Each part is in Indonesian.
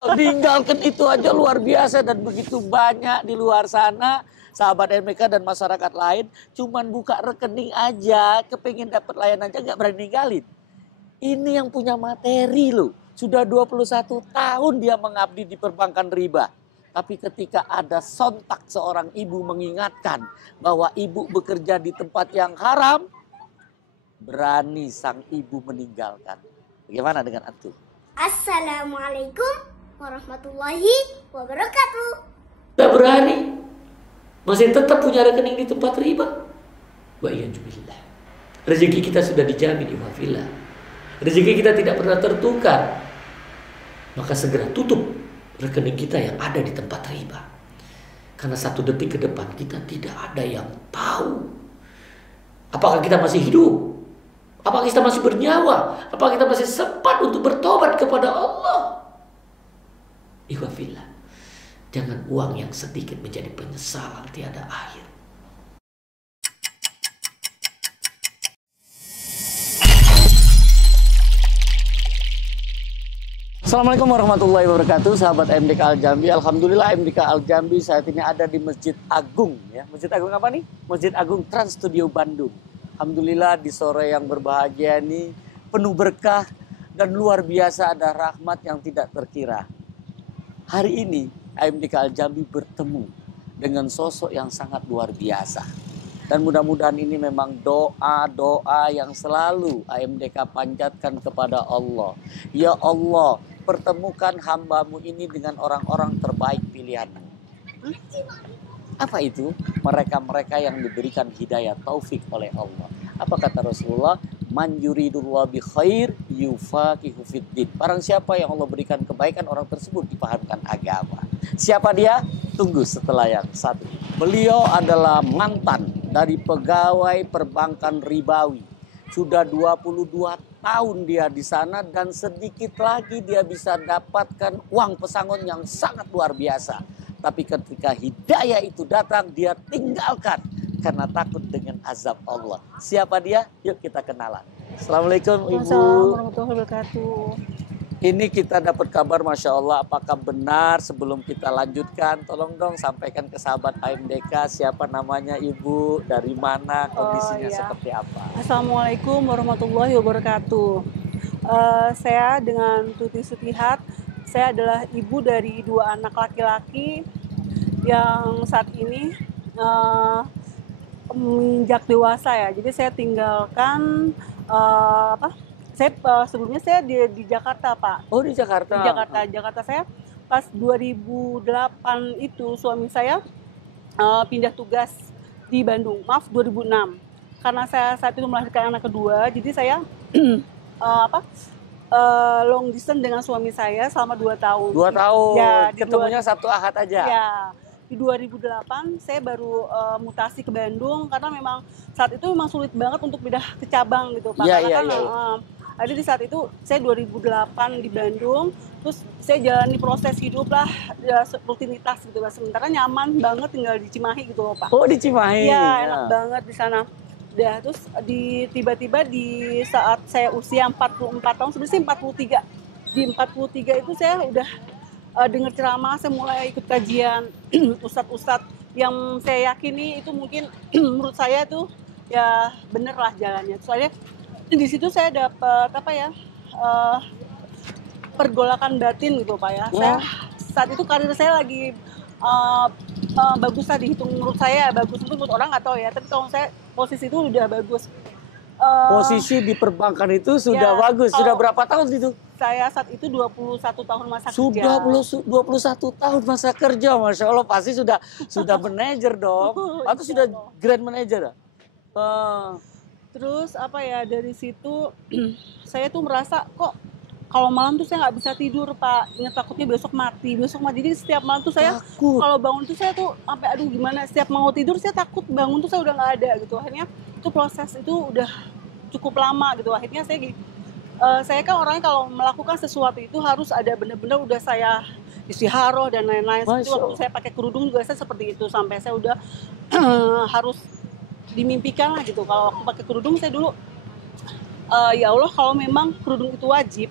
Tinggalkan itu aja luar biasa, dan begitu banyak di luar sana sahabat MBK dan masyarakat lain cuman buka rekening aja, kepengen dapat layanan aja nggak berani ninggalin. Ini yang punya materi loh. Sudah 21 tahun dia mengabdi di perbankan riba. Tapi ketika ada sontak seorang ibu mengingatkan bahwa ibu bekerja di tempat yang haram, berani sang ibu meninggalkan. Bagaimana dengan antum? Assalamualaikum warahmatullahi wabarakatuh. Tidak berani, masih tetap punya rekening di tempat riba. Wa iyyazubillah. Rezeki kita sudah dijamin, ikhwafillah. Rezeki kita tidak pernah tertukar. Maka segera tutup rekening kita yang ada di tempat riba. Karena 1 detik ke depan kita tidak ada yang tahu. Apakah kita masih hidup? Apakah kita masih bernyawa? Apakah kita masih sempat untuk bertobat kepada Allah? Ikhwafillah, jangan uang yang sedikit menjadi penyesalan tiada akhir. Assalamualaikum warahmatullahi wabarakatuh, sahabat MDK Al Jambi. Alhamdulillah MDK Al Jambi saat ini ada di Masjid Agung. Ya, Masjid Agung apa nih? Masjid Agung Trans Studio Bandung. Alhamdulillah di sore yang berbahagia ini penuh berkah dan luar biasa, ada rahmat yang tidak terkira. Hari ini AMDK Al Jambi bertemu dengan sosok yang sangat luar biasa. Dan mudah-mudahan ini memang doa-doa yang selalu AMDK panjatkan kepada Allah. Ya Allah, pertemukan hambamu ini dengan orang-orang terbaik pilihanmu. Apa itu? Mereka-mereka yang diberikan hidayah taufik oleh Allah. Apa kata Rasulullah? Man yuridullah bi khair yufaqihu fiddin. Barang siapa yang Allah berikan kebaikan, orang tersebut dipahamkan agama. Siapa dia? Tunggu setelah yang satu. Beliau adalah mantan dari pegawai perbankan ribawi. Sudah 22 tahun dia di sana, dan sedikit lagi dia bisa dapatkan uang pesangon yang sangat luar biasa. Tapi ketika hidayah itu datang, dia tinggalkan karena takut dengan azab Allah. Siapa dia? Yuk kita kenalan. Assalamualaikum Ibu. Assalamualaikum warahmatullahi wabarakatuh. Ini kita dapat kabar, Masya Allah. Apakah benar? Sebelum kita lanjutkan, tolong dong sampaikan ke sahabat AMDK siapa namanya Ibu, dari mana, kondisinya seperti apa. Assalamualaikum warahmatullahi wabarakatuh. Saya dengan Tuti Sutihat. Saya adalah ibu dari 2 anak laki-laki yang saat ini menginjak dewasa ya. Jadi saya tinggalkan sebelumnya saya di Jakarta, Pak. Oh, di Jakarta. Di Jakarta saya pas 2008 itu suami saya pindah tugas di Bandung. Maaf, 2006. Karena saya saat itu melahirkan anak kedua, jadi saya long distance dengan suami saya selama 2 tahun. 2 tahun. Ya, ketemunya Sabtu Ahad aja. Ya. Di 2008 saya baru mutasi ke Bandung karena memang saat itu memang sulit banget untuk pindah ke cabang gitu Pak. Jadi di saat itu saya 2008 di Bandung, terus saya jalani proses hidup lah, ya, rutinitas gitu lah. Sementara nyaman banget tinggal di Cimahi gitu loh Pak. Oh, di Cimahi. Iya, enak banget di sana. Ya, terus tiba-tiba di saat saya usia 44 tahun, sebenarnya 43. Di 43 itu saya udah dengar ceramah, saya mulai ikut kajian ustadz-ustadz yang saya yakini itu mungkin menurut saya tuh ya bener lah jalannya. Soalnya di situ saya dapat pergolakan batin gitu Pak ya. Saya saat itu karir saya lagi bagus lah, dihitung menurut saya bagus, itu menurut orang nggak tahu ya. Tapi kalau saya posisi itu udah bagus. Posisi di perbankan itu sudah bagus. Sudah berapa tahun itu? Saya saat itu 21 tahun masa kerja. Sudah 21 tahun masa kerja, Masya Allah. Pasti sudah manajer dong. Atau sudah grand manager? Terus dari situ saya tuh merasa kok kalau malam tuh saya nggak bisa tidur Pak. Ingat takutnya besok mati. Jadi setiap malam tuh saya kalau bangun tuh saya tuh sampai aduh gimana. Setiap mau tidur saya takut, bangun tuh saya udah nggak ada gitu. Akhirnya itu proses itu udah cukup lama gitu. Akhirnya saya kan orangnya kalau melakukan sesuatu itu harus ada benar-benar udah saya istiharoh dan lain-lain. Seperti waktu saya pakai kerudung juga saya seperti itu, sampai saya udah harus dimimpikan lah gitu. Kalau waktu pakai kerudung saya dulu ya Allah, kalau memang kerudung itu wajib,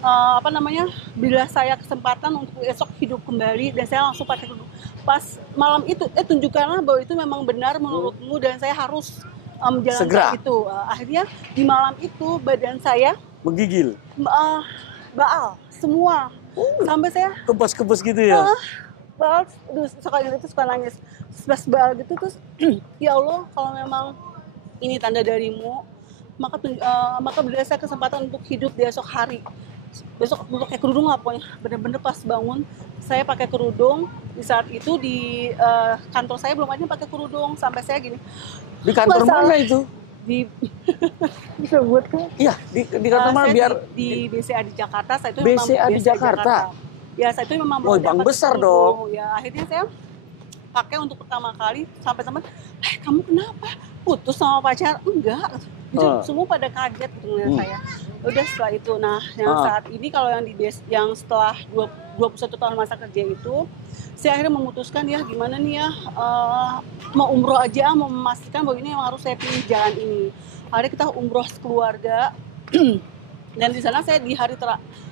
apa namanya, bila saya kesempatan untuk esok hidup kembali dan saya langsung pakai kerudung. Pas malam itu, tunjukkanlah bahwa itu memang benar menurutmu dan saya harus Segera. menjalankan itu. Akhirnya di malam itu badan saya Menggigil. baal semua sampai saya Kebas-kebas gitu ya. baal, sekali itu suka nangis. Pas baal gitu terus ya Allah, kalau memang ini tanda darimu, maka beri saya kesempatan untuk hidup di esok hari. Besok pakai kerudung lah pokoknya, bener-bener pas bangun saya pakai kerudung. Di saat itu di kantor saya belum ada yang pakai kerudung, sampai saya gini, Di kantor masalah mana itu? di bisa buat kan? Iya, di kantor mana Saya biar di BCA di Jakarta. Saya itu BCA memang di Jakarta. Ya, saya itu memang Woi, belum bank dapat besar kerudung. Ya, akhirnya saya pakai untuk pertama kali. Sampai teman, kamu kenapa? Putus sama pacar? Enggak. Itu semua pada kaget gitu ngeliat saya. Udah setelah itu, nah yang saat ini kalau yang setelah 21 tahun masa kerja itu, saya akhirnya memutuskan ya gimana nih ya, mau umroh aja, mau memastikan bahwa ini yang harus saya pilih jalan ini. Akhirnya kita umroh sekeluarga. Dan di sana saya di hari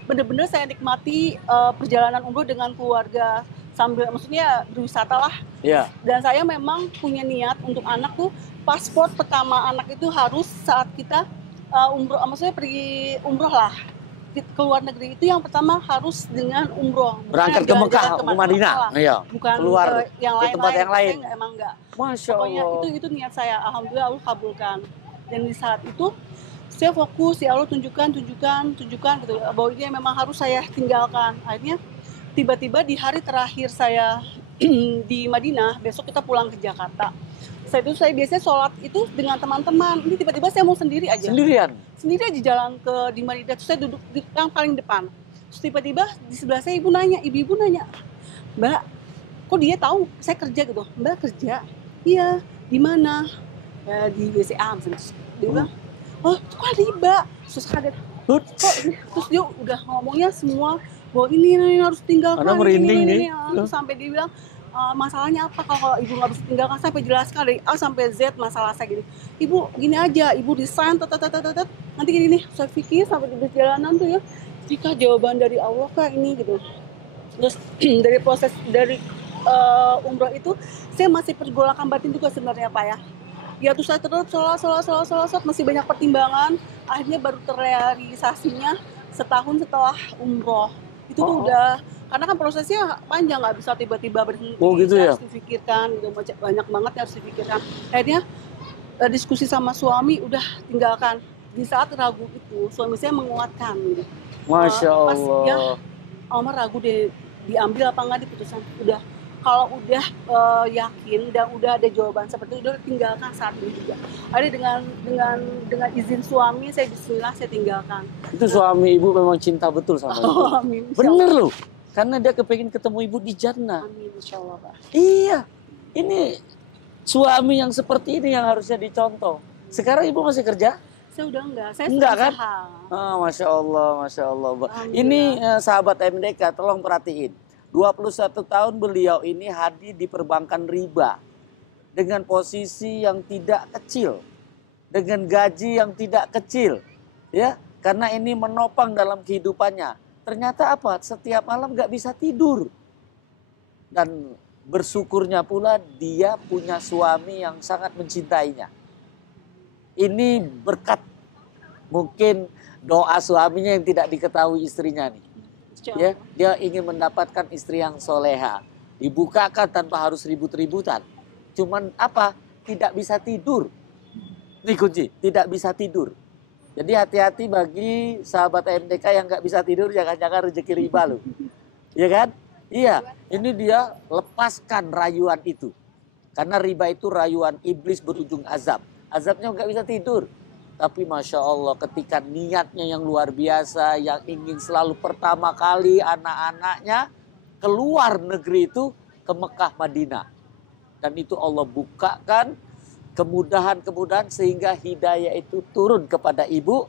bener-bener saya nikmati perjalanan umroh dengan keluarga, sambil maksudnya berwisata lah. Iya. Dan saya memang punya niat untuk anak tuh, paspor pertama anak itu harus saat kita umroh, maksudnya pergi umroh lah ke luar negeri, itu yang pertama harus dengan umroh. Berangkat ke Mekah, ke Madinah. Iya. Bukan keluar ke yang ke lain, tempat yang lain. Saya emang enggak. Masya Pokoknya Allah. itu niat saya. Alhamdulillah Allah kabulkan. Dan di saat itu saya fokus, ya Allah tunjukkan gitu, bahwa ini memang harus saya tinggalkan. Akhirnya tiba-tiba di hari terakhir saya di Madinah, besok kita pulang ke Jakarta. Saya biasanya sholat itu dengan teman-teman. Ini tiba-tiba saya mau sendiri aja. Sendiri aja jalan ke di Madinah. Terus saya duduk di yang paling depan. Terus tiba-tiba di sebelah saya ibu nanya, Mbak, kok dia tahu saya kerja gitu? Mbak kerja? Iya. Di mana? Ya, di BCA misalnya. Dia bilang, oh itu kan riba. Terus kaget. Terus dia udah ngomongnya semua bahwa ini harus tinggalkan. Karena merinding nih. Terus sampai dia bilang, masalahnya apa kalau ibu nggak bisa tinggalkan, sampai jelaskan dari A sampai Z masalah saya gini. Ibu gini aja, ibu desain, nanti gini nih, saya pikir sampai di perjalanan tuh ya, jika jawaban dari Allah kah ini gitu. Terus dari proses dari umroh itu, saya masih pergolakan batin juga sebenarnya Pak ya. Ya terus saya terus sholat, masih banyak pertimbangan, akhirnya baru terrealisasinya setahun setelah umroh. Itu tuh udah, karena kan prosesnya panjang, nggak bisa tiba-tiba berhenti. Gitu ya? Harus dipikirkan, gitu, banyak banget yang harus dipikirkan. Akhirnya diskusi sama suami, udah tinggalkan. Di saat ragu itu, suami saya menguatkan. Gitu. Masya Allah. Pas ya, Omar ragu deh, diambil apa nggak diputusan. Udah, kalau udah yakin dan udah ada jawaban seperti itu, udah tinggalkan saat ini juga. Akhirnya dengan izin suami, saya bismillah, saya tinggalkan. Itu suami ibu memang cinta betul sama ibu. Amin. Bener loh. Karena dia kepingin ketemu ibu di jannah. Amin, insya Allah Pak. Iya. Ini suami yang seperti ini yang harusnya dicontoh. Sekarang ibu masih kerja? Saya udah enggak. Saya enggak kan? Masya Masya Allah. Ini sahabat MDK, tolong perhatiin. 21 tahun beliau ini hadir di perbankan riba. Dengan posisi yang tidak kecil. Dengan gaji yang tidak kecil. Ya, karena ini menopang dalam kehidupannya. Ternyata apa? Setiap malam gak bisa tidur. Dan bersyukurnya pula dia punya suami yang sangat mencintainya. Ini berkat mungkin doa suaminya yang tidak diketahui istrinya nih. Ya, dia ingin mendapatkan istri yang soleha. Dibukakan tanpa harus ribut-ributan. Cuman apa? Tidak bisa tidur. Ini kunci, tidak bisa tidur. Jadi hati-hati bagi sahabat MDK yang nggak bisa tidur, jangan-jangan rezeki riba loh. Iya kan? Iya, ini dia lepaskan rayuan itu. Karena riba itu rayuan iblis berujung azab. Azabnya nggak bisa tidur. Tapi Masya Allah ketika niatnya yang luar biasa, yang ingin selalu pertama kali anak-anaknya keluar negeri itu ke Mekah Madinah. Dan itu Allah bukakan kemudahan-kemudahan sehingga hidayah itu turun kepada ibu.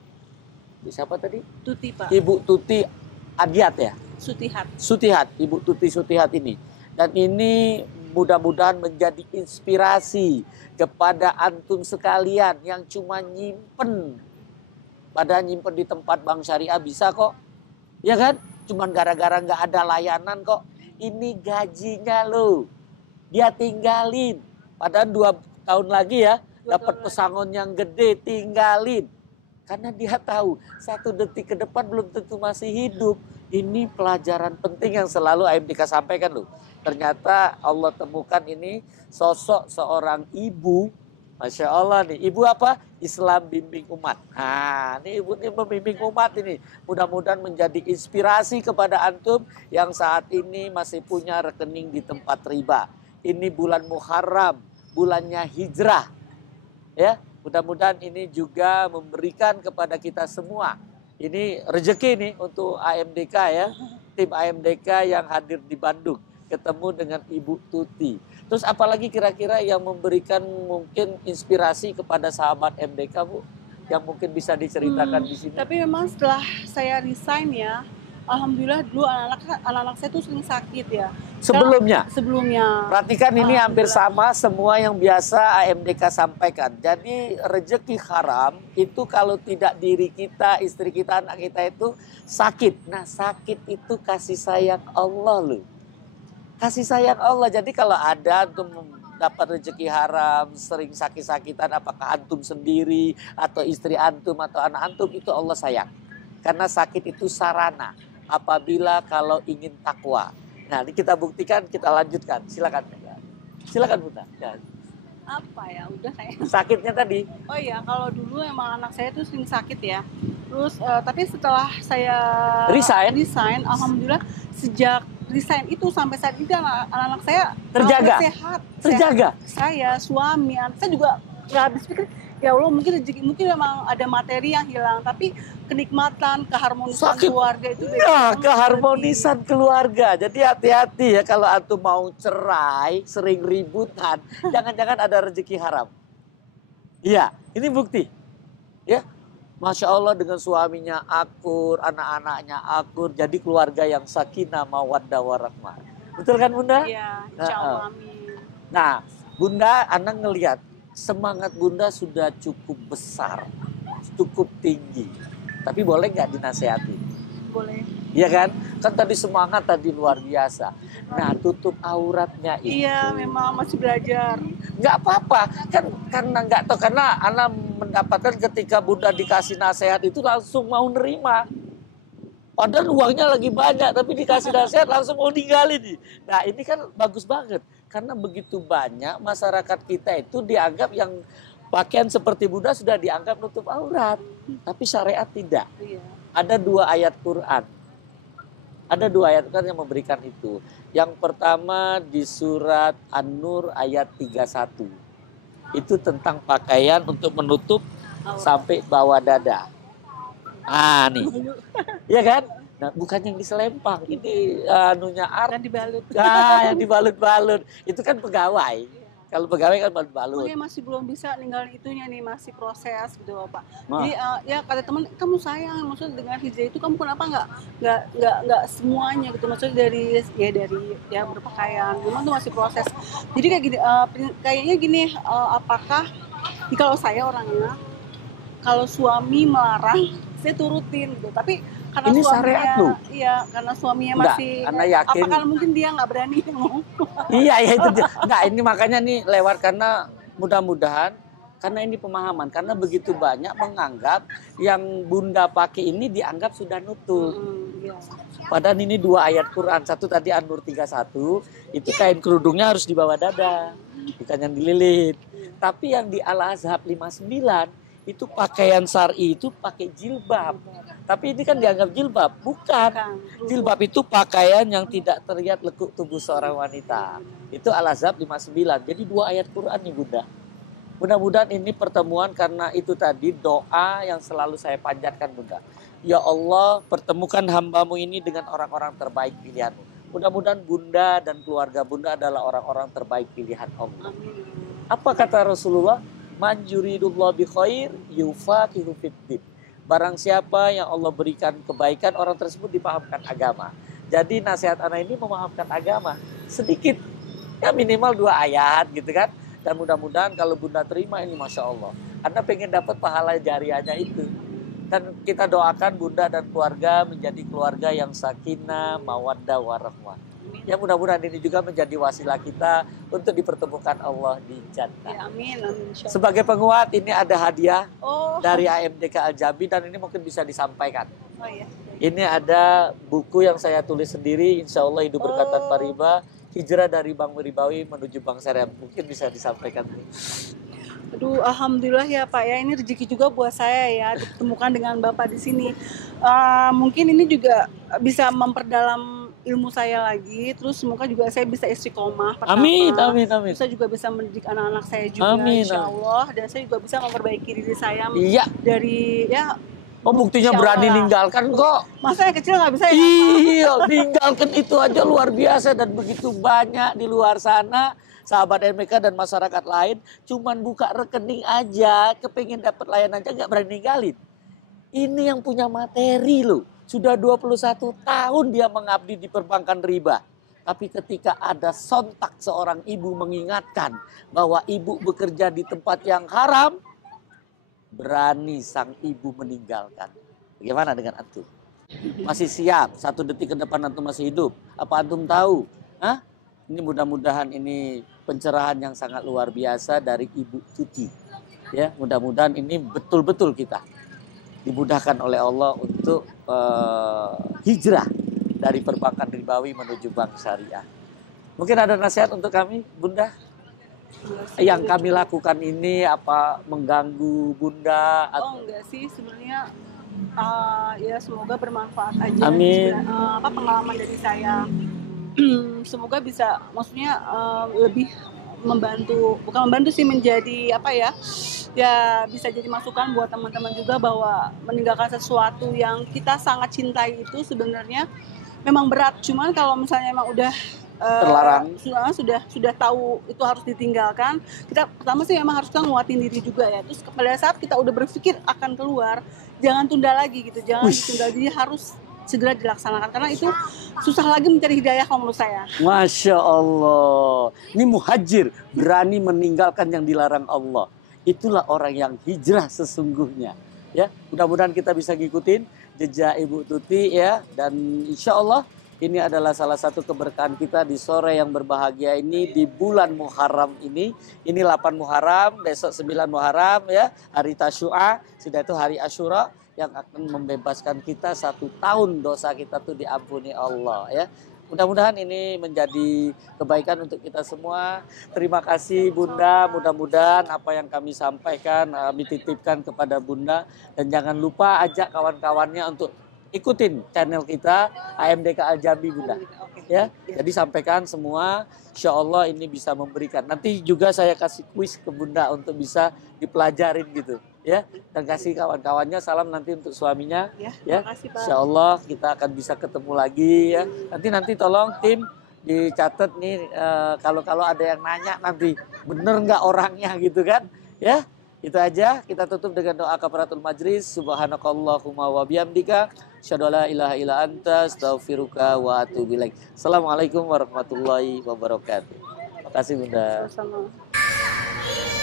Siapa tadi? Tuti Pak. Ibu Tuti Adiat ya? Sutihat. Ibu Tuti Sutihat ini. Dan ini mudah-mudahan menjadi inspirasi kepada antum sekalian yang cuma nyimpen. Padahal nyimpen di tempat bank syariah bisa kok. Ya kan? Cuman gara-gara nggak ada layanan kok. Ini gajinya loh. Dia tinggalin. Padahal 2 tahun lagi ya, 2 dapat tahun pesangon yang gede, tinggalin. Karena dia tahu 1 detik ke depan belum tentu masih hidup. Ini pelajaran penting yang selalu AMDK sampaikan loh. Ternyata Allah temukan ini sosok seorang ibu. Masya Allah nih. Ibu apa? Islam bimbing umat. Nah, ini ibu ini membimbing umat ini. Mudah-mudahan menjadi inspirasi kepada antum yang saat ini masih punya rekening di tempat riba. Ini bulan Muharram, bulannya hijrah. Ya, mudah-mudahan ini juga memberikan kepada kita semua. Ini rezeki nih untuk AMDK ya. Tim AMDK yang hadir di Bandung. Ketemu dengan Ibu Tuti. Terus apalagi kira-kira yang memberikan mungkin inspirasi kepada sahabat MDK, Bu? Yang mungkin bisa diceritakan di sini. Tapi memang setelah saya resign ya, alhamdulillah dulu anak-anak saya tuh sering sakit ya. Sebelumnya. Perhatikan ini hampir sama semua yang biasa AMDK sampaikan. Jadi rezeki haram itu kalau tidak diri kita, istri kita, anak kita itu sakit. Nah sakit itu kasih sayang Allah loh. Kasih sayang Allah. Jadi kalau ada antum dapat rezeki haram, sering sakit-sakitan, apakah antum sendiri atau istri antum atau anak antum, itu Allah sayang. Karena sakit itu sarana apabila kalau ingin takwa. Nah, ini kita buktikan, kita lanjutkan. Silakan. Silakan Bunda. Ya. Apa ya? Udah kayak. Sakitnya tadi. Oh iya, kalau dulu emang anak saya tuh sering sakit ya. Terus tapi setelah saya resign, alhamdulillah sejak resign itu sampai saat ini anak-anak saya terjaga. Sehat. Saya, suami, saya juga nggak habis pikir. Ya Allah, mungkin memang ada materi yang hilang, tapi kenikmatan, keharmonisan keluarga itu beda. Nah, keharmonisan keluarga. Jadi hati-hati ya kalau antum mau cerai, sering ributan, jangan-jangan ada rezeki haram. Iya, ini bukti. Ya, Masya Allah dengan suaminya akur, anak-anaknya akur, jadi keluarga yang sakinah, mawaddah, warahmah. Betul kan Bunda? Iya, insya Allah, amin. Nah, Bunda, anak ngelihat semangat Bunda sudah cukup besar, cukup tinggi. Tapi boleh nggak dinasehati? Boleh. Iya kan? Kan tadi semangat tadi luar biasa. Nah, tutup auratnya itu. Iya, memang masih belajar. Nggak apa-apa, kan karena nggak tahu, karena anak mendapatkan ketika Bunda dikasih nasihat itu langsung mau nerima. Padahal uangnya lagi banyak, tapi dikasih nasihat langsung mau ninggalin. Nah ini kan bagus banget. Karena begitu banyak masyarakat kita itu dianggap yang pakaian seperti Bunda sudah dianggap nutup aurat. Tapi syariat tidak. Ada 2 ayat Quran. Ada 2 ayat Quran yang memberikan itu. Yang pertama di surat An-Nur ayat 31. Itu tentang pakaian untuk menutup sampai bawah dada. Ah nih, iya kan? Nah, bukan yang diselempang, ini anunya yang dibalut. Yang dibalut-balut. Itu kan pegawai. Kalau pegawai kan balut-balut. Makanya masih belum bisa ninggalin itunya nih, masih proses gitu loh Pak. Jadi ya kata teman, kamu sayang, maksudnya dengan hijrah itu kamu kenapa nggak semuanya gitu, maksudnya dari berpakaian, memang tuh masih proses. Jadi kayak gini, kayaknya gini, apakah kalau saya orangnya, kalau suami melarang saya turutin gitu, tapi karena ini suaminya, iya, karena suaminya masih, yakin, apakah mungkin dia nggak berani ngomong? Iya itu dia. Nggak, ini makanya nih lewat, karena mudah-mudahan karena ini pemahaman, karena begitu banyak menganggap yang Bunda pakai ini dianggap sudah nutup. Padahal ini 2 ayat Quran, satu tadi An-Nur 31, itu kain kerudungnya harus di bawah dada, bukan yang dililit. Tapi yang di Al-Azhab 59 itu pakaian syar'i itu pakai jilbab. Tapi ini kan dianggap jilbab, bukan. Jilbab itu pakaian yang tidak terlihat lekuk tubuh seorang wanita. Itu Al-Azhab 59. Jadi 2 ayat Quran nih Bunda. Mudah-mudahan ini pertemuan, karena itu tadi doa yang selalu saya panjatkan Bunda. Ya Allah, pertemukan hambamu ini dengan orang-orang terbaik pilihanmu. Mudah-mudahan Bunda dan keluarga Bunda adalah orang-orang terbaik pilihan Allah. Apa kata Rasulullah? Man yuridullah bi khair yufaqihu fiddin. Barang siapa yang Allah berikan kebaikan, orang tersebut dipahamkan agama. Jadi nasihat anak ini memahamkan agama sedikit, ya minimal 2 ayat gitu kan. Dan mudah-mudahan kalau Bunda terima ini, Masya Allah, Anda pengen dapat pahala jariahnya itu. Dan kita doakan Bunda dan keluarga menjadi keluarga yang sakinah, mawaddah, warahmah. Ya mudah-mudahan ini juga menjadi wasilah kita untuk dipertemukan Allah di jannah. Ya, amin, amin. Insya Allah. Sebagai penguat ini ada hadiah Oh, dari AMDK Al Jambi dan ini mungkin bisa disampaikan. oh ya. Ini ada buku yang saya tulis sendiri, Insya Allah Hidup Berkat Tanpa Riba, Hijrah dari Bank Ribawi menuju Bank Syariah. Mungkin bisa disampaikan. Aduh, alhamdulillah ya Pak ya, ini rezeki juga buat saya ya ditemukan dengan Bapak di sini. Mungkin ini juga bisa memperdalam ilmu saya lagi, terus semoga juga saya bisa istiqomah. Pertama. Amin, amin, amin. Saya juga bisa mendidik anak-anak saya juga, Amin, insya Allah, dan saya juga bisa memperbaiki diri saya Iya. dari ya. Oh buktinya Insya berani Allah. ninggalkan kok. Masa yang kecil nggak bisa ya? Iya, tinggalkan itu aja luar biasa dan begitu banyak di luar sana sahabat MK dan masyarakat lain cuman buka rekening aja, kepengen dapat layanan aja nggak berani ninggalin. Ini yang punya materi loh. Sudah 21 tahun dia mengabdi di perbankan riba. Tapi ketika ada sontak seorang ibu mengingatkan bahwa ibu bekerja di tempat yang haram, berani sang ibu meninggalkan. Bagaimana dengan antum? Masih siap? 1 detik ke depan antum masih hidup? Apa antum tahu? Hah? Ini mudah-mudahan ini pencerahan yang sangat luar biasa dari Ibu Tuti. Ya, mudah-mudahan ini betul-betul kita dimudahkan oleh Allah untuk hijrah dari perbankan ribawi menuju bank syariah. Mungkin ada nasihat untuk kami, Bunda? Yang kami lakukan ini apa mengganggu Bunda? Oh enggak sih, sebenarnya ya semoga bermanfaat aja. Amin. Pengalaman dari saya. Semoga bisa, maksudnya lebih membantu, bukan membantu sih, menjadi apa ya, ya bisa jadi masukan buat teman-teman juga bahwa meninggalkan sesuatu yang kita sangat cintai itu sebenarnya memang berat. Cuman kalau misalnya emang udah Terlarang. sudah tahu itu harus ditinggalkan, kita pertama sih memang harus kita nguatin diri juga ya. Terus pada saat kita udah berpikir akan keluar, jangan tunda lagi gitu, jangan ditunda, jadi harus segera dilaksanakan karena itu susah lagi mencari hidayah kalau menurut saya. Masya Allah. Ini muhajir, berani meninggalkan yang dilarang Allah. Itulah orang yang hijrah sesungguhnya. Ya, mudah-mudahan kita bisa ngikutin jejak Ibu Tuti ya, dan insya Allah ini adalah salah satu keberkahan kita di sore yang berbahagia ini di bulan Muharram ini. Ini 8 Muharram, besok 9 Muharram ya, hari Tasyu'a, sudah itu hari Asyura yang akan membebaskan kita 1 tahun dosa kita tuh diampuni Allah ya. Mudah-mudahan ini menjadi kebaikan untuk kita semua. Terima kasih Bunda, mudah-mudahan apa yang kami sampaikan kami titipkan kepada Bunda. Dan jangan lupa ajak kawan-kawannya untuk ikutin channel kita AMDK Al Jambi Bunda. Ya, jadi sampaikan semua, insya Allah ini bisa memberikan. Nanti juga saya kasih kuis ke Bunda untuk bisa dipelajarin gitu. Ya, dan kasih kawan-kawannya salam nanti untuk suaminya ya, Makasih, Pak. insya Allah kita akan bisa ketemu lagi ya. Nanti tolong tim dicatat nih kalau ada yang nanya nanti bener nggak orangnya gitu kan ya. Itu aja, kita tutup dengan doa kafaratul majlis. Subhanakallahumma wa bihamdika asyhadu alla ilaha illa anta astaghfiruka wa atubu ilaik. Assalamualaikum warahmatullahi wabarakatuh. Terima kasih Bunda. Sama-sama.